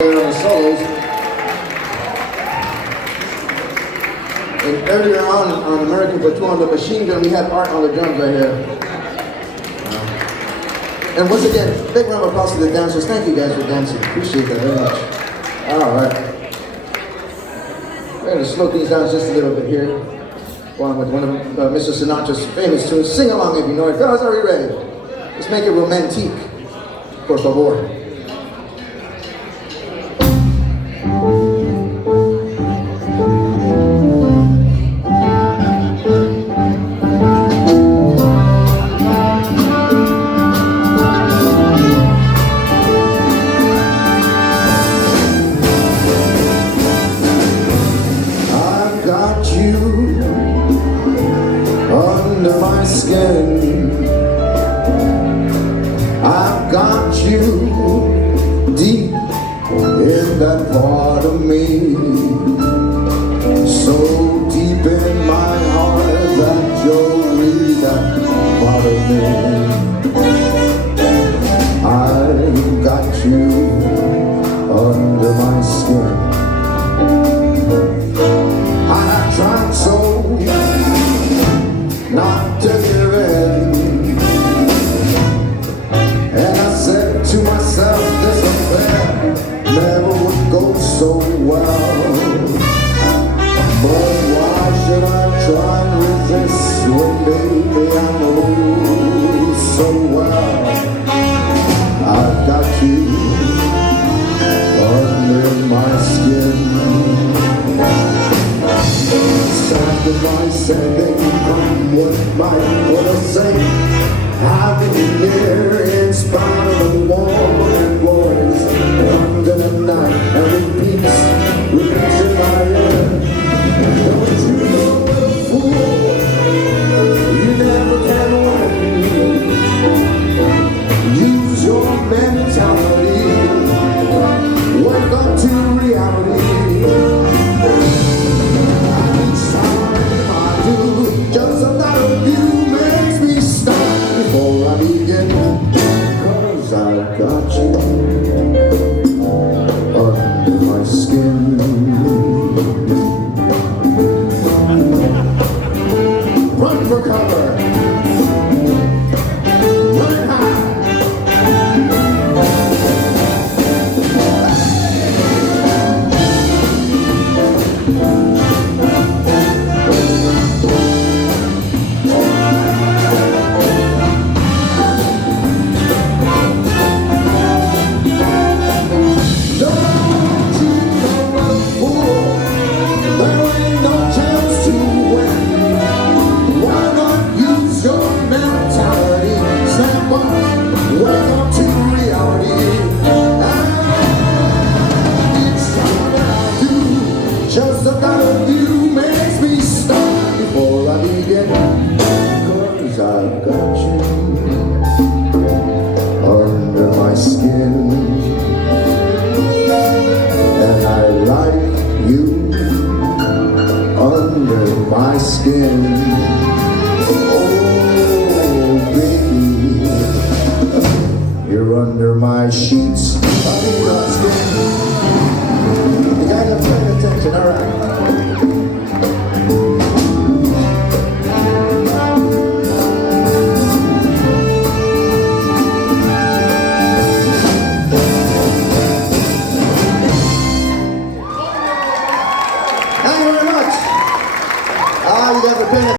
On the solos. And earlier on American Platoon on the machine gun, we had Art on the drums right here. And once again, big round of applause to the dancers. Thank you guys for dancing. Appreciate that very much. All right. We're going to slow things down just a little bit here. One with one of Mr. Sinatra's famous tunes. Sing along if you know it. Fellas, are we ready? Let's make it romantic. Por favor. Under my skin, I've got you deep in that part of me, so deep in my heart that you'll read that part of me. I've got you under my skin. I have tried so not to give in, and I said to myself, this affair never would go so well. But why should I try and resist when baby I know so well I've got you under my skin. Sacrifice anything from what might wanna say. I've been near in spite of the war and wars under the night and repeats in my ear. Don't you know what a fool you never can win. Use your mentality, wake up to reality. Just a thought of you makes me stop before I begin. 'Cause I've got you under my skin. Run for cover. Run high. Just the thought of you makes me stop before I begin. 'Cause I've got you under my skin, and I like you under my skin. Oh baby, you're under my sheets, under my skin. You guys are paying attention, all right. Thank you very much. You guys are paying attention.